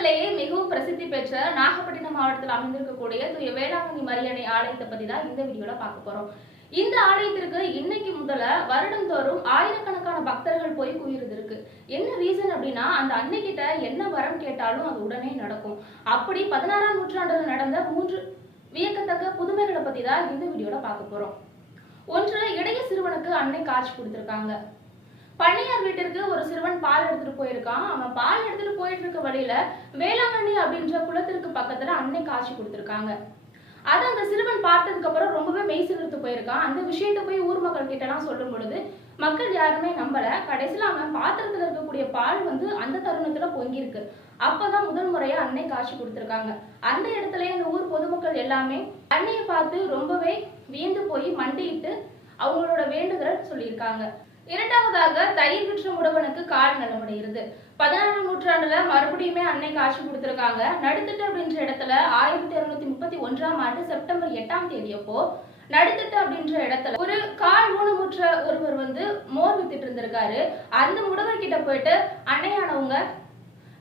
தமிழ்நாட்டிலேயே மிகவும் பிரசித்தி பெற்ற நாகப்பட்டினம் மாவட்டத்தில் அமைந்திருக்கக்கூடிய தூய வேளாங்கண்ணி மரியணை ஆலயத்தை பத்தி தான் இந்த வீடியோல பார்க்க போறோம். இந்த ஆலயத்திற்கு இன்னைக்கு முதல்ல வருடந்தோறும் ஆயிரக்கணக்கான பக்தர்கள் போய் குவியறது என்ன ரீசன் அப்படின்னா அந்த அன்னைக்கிட்ட என்ன வரம் கேட்டாலும் அது உடனே நடக்கும். அப்படி பதினாறாம் நூற்றாண்டுல நடந்த மூன்று வியக்கத்தக்க புதுமைகளை பத்தி தான் இந்த வீடியோல பார்க்க போறோம். ஒன்று இடைய சிறுவனுக்கு அன்னை காட்சி கொடுத்திருக்காங்க. பண்ணையார் வீட்டிற்கு ஒரு சிறுவன் பால் எடுத்துட்டு போயிருக்கான். அவன் பால் எடுத்துட்டு போயிட்டு இருக்க வழியில வேளாங்கண்ணி அப்படின்ற குளத்திற்கு பக்கத்துல அன்னை காட்சி கொடுத்துருக்காங்க. அது அந்த சிறுவன் பார்த்ததுக்கு அப்புறம் ரொம்பவே மெய் சிலிர்த்து போயிருக்கான். அந்த விஷயத்தை போய் ஊர் மக்கள் கிட்ட எல்லாம் சொல்லும் பொழுது மக்கள் யாருமே நம்பல. கடைசியில அவன் பாத்திரத்துல இருக்கக்கூடிய பால் வந்து அந்த தருணத்துல பொங்கியிருக்கு. அப்பதான் முதல் முறையா அன்னை காட்சி கொடுத்துருக்காங்க. அந்த இடத்துல அந்த ஊர் பொதுமக்கள் எல்லாமே அன்னையை பார்த்து ரொம்பவே வியந்து போய் மண்டியிட்டு அவங்களோட வேண்டுதல் சொல்லியிருக்காங்க. இரண்டாவதாக தயிர் விற்ற முடவனுக்கு கால் நலமடைகிறது. பதினாறாம் நூற்றாண்டுல மறுபடியுமே அன்னை காட்சி கொடுத்திருக்காங்க. நடுத்திட்டு அப்படின்ற இடத்துல ஆயிரத்தி இருநூத்தி முப்பத்தி ஒன்றாம் ஆண்டு செப்டம்பர் எட்டாம் தேதி அப்போ நடுத்திட்டு அப்படின்ற இடத்துல ஒரு கால் ஊனமுற்ற ஒருவர் வந்து மோர் வித்துட்டு இருந்திருக்காரு. அந்த முடவர் கிட்ட போயிட்டு அன்னையானவங்க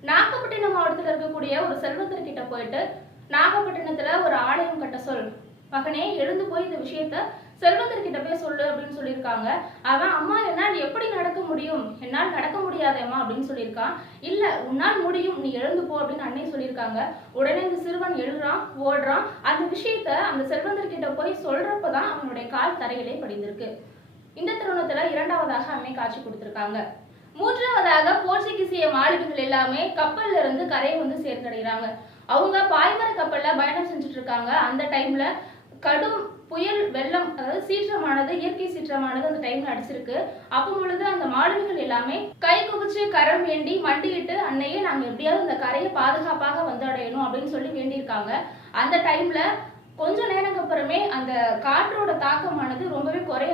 நாகப்பட்டினம் மாவட்டத்துல இருக்கக்கூடிய ஒரு செல்வந்தர் கிட்ட போயிட்டு நாகப்பட்டினத்துல ஒரு ஆலயம் கட்ட சொல். மகனே எழுந்து போய் இந்த விஷயத்த செல்வந்தர் கிட்ட போய் சொல்லு அப்படின்னு சொல்லியிருக்காங்க. அவன் அம்மா என்னால் எப்படி நடக்க முடியும்? என்னால் நடக்க முடியாதேம்மா? அப்படின்னு சொல்லியிருக்கான். இல்ல உன்னால் முடியும். நீ எழுந்து போ அப்படின்னு அன்னை சொல்லியிருக்காங்க. உடனே இந்த சிறுவன் எழுறான் ஓடுறான். அந்த விஷயத்த அந்த செல்வந்தர் கிட்ட போய் சொல்றப்பதான் அவனுடைய கால் தரையிலே படிந்திருக்கு. இந்த தருணத்துல இரண்டாவதாக அன்னை காட்சி கொடுத்திருக்காங்க. மூன்றாவதாக போர்ச்சுகீசிய மாலுமிகள் எல்லாமே கப்பல்ல இருந்து கரையை வந்து சேர்த்தடைகிறாங்க. அவங்க பாய்மர கப்பல்ல பயணம் செஞ்சுட்டு இருக்காங்க. அந்த டைம்ல கடும் புயல் வெள்ளம் அதாவது சீற்றமானது இயற்கை சீற்றமானது அந்த டைம்ல அடிச்சிருக்கு. அப்போ பொழுது அந்த மாணவிகள் எல்லாமே கை குவிச்சு கரம் வேண்டி மண்டியிட்டு அன்னையே நாங்க எப்படியாவது இந்த கரையை பாதுகாப்பாக வந்து அடையணும் அப்படின்னு சொல்லி வேண்டியிருக்காங்க. அந்த டைம்ல கொஞ்ச நேரம் அப்புறமே அந்த காற்றோட தாக்கமானது ரொம்பவே குறை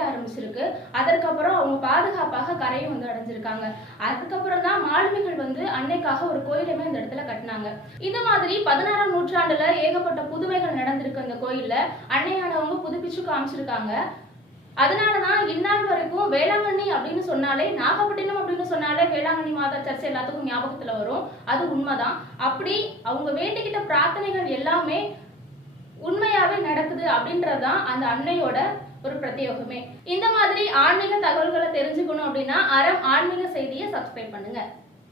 இருக்கு. அதற்கப்புறம் அவங்க பாதுகாப்பாக கரையும் வந்து அடைஞ்சிருக்காங்க. அதுக்கப்புறம் தான் மாலுமிகள் வந்து அன்னைக்காக ஒரு கோயிலுமே இந்த இடத்துல கட்டினாங்க. இந்த மாதிரி பதினாறாம் நூற்றாண்டுல ஏகப்பட்ட புதுமைகள் நடந்திருக்கு அந்த கோயில்ல. அன்னையானவங்க புதுப்பிச்சு காமிச்சிருக்காங்க. அதனாலதான் இந்நாள் வரைக்கும் வேளாங்கண்ணி அப்படின்னு சொன்னாலே நாகப்பட்டினம் அப்படின்னு சொன்னாலே வேளாங்கண்ணி மாதா சர்ச் எல்லாத்துக்கும் ஞாபகத்துல வரும். அது உண்மைதான். அப்படி அவங்க வேண்டிக்கிட்ட பிரார்த்தனைகள் எல்லாமே அப்படின்றதுதான் அந்த அன்னையோட ஒரு பிரத்யேகமே. இந்த மாதிரி ஆன்மீக தகவல்களை தெரிஞ்சுக்கணும் அப்படின்னா அறம் ஆன்மீக செய்தியை சப்ஸ்கிரைப் பண்ணுங்க.